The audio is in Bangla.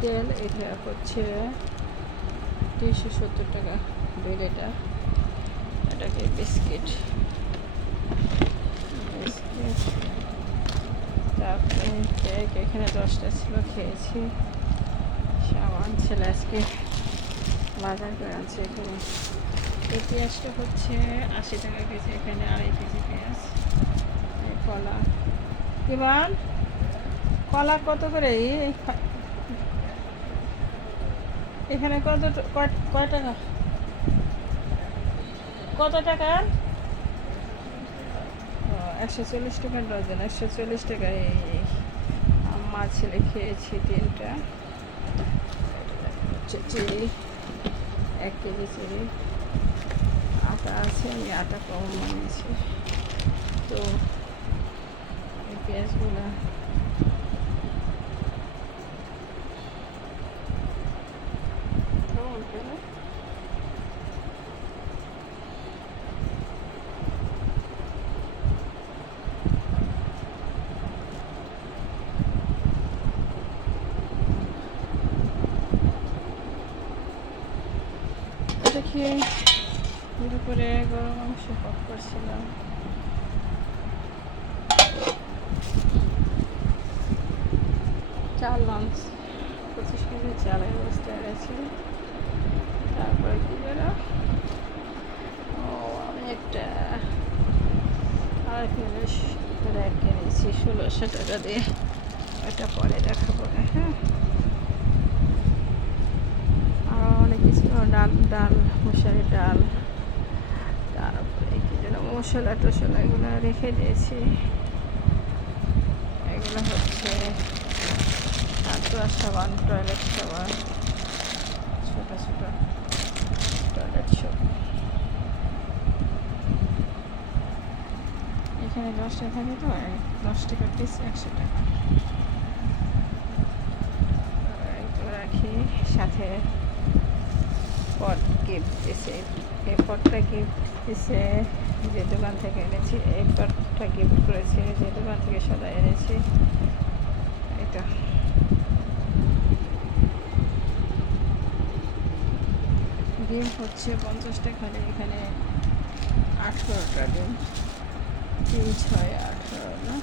তেল, এটা হচ্ছে তিনশো সত্তর টাকা বিল এটা। এটাকে বিস্কিট। বিস্কিট। তারপরে কেক এখানে দশটা ছিল, খেয়েছি। সাবান ছেলে আজকে। বাজার করে আনছে এখানে। পেঁয়াজটা হচ্ছে আশি টাকা কেজি, এখানে আড়াই কেজি পেঁয়াজ। কলা। এবার কলা কত করে? এখানে কত কয়- টাকা? কত টাকা? একশো চল্লিশ টাকা ডজন, একশো চল্লিশ টাকা। এই। মা ছেলে খেয়েছি তিনটা। চিড়ি এক কেজি চিড়ি আটা আছে আমি আটা কম বানিয়েছি। তো, এই খেয়ে দুপুরে গরম মাংস পক করছিলাম। চাল লাঞ্চ। পঁচিশ কেজি চালের বস্তা এনেছি তারপরে কি যেন ও, আমি একটা আর জিনিস র্যাক কিনেছি ষোলোশো টাকা দিয়ে। ওটা পরে দেখাবো হ্যাঁ। আরও অনেক কিছু, ডাল ডাল। মশারি ডাল তারপরে কি যেন মশলা টশলা এগুলো রেখে দিয়েছি। এগুলো হচ্ছে সাবান, টয়লেট সাবান, ছোটো ছোটো টয়লেট সব। এখানে দশটা থাকে তো দশ টাকার পিস একশো টাকা। রাখি, সাথে পট গিফট দিছে এই পটটা গিফট দিছে যে দোকান থেকে এনেছি এই পটটা গিফট করেছে, যে দোকান থেকে সাদা এনেছি। এটা। ডিম হচ্ছে পঞ্চাশ টাকা দিয়ে এখানে আঠেরোটা ডিম। তিন, ছয়, আঠেরো, না?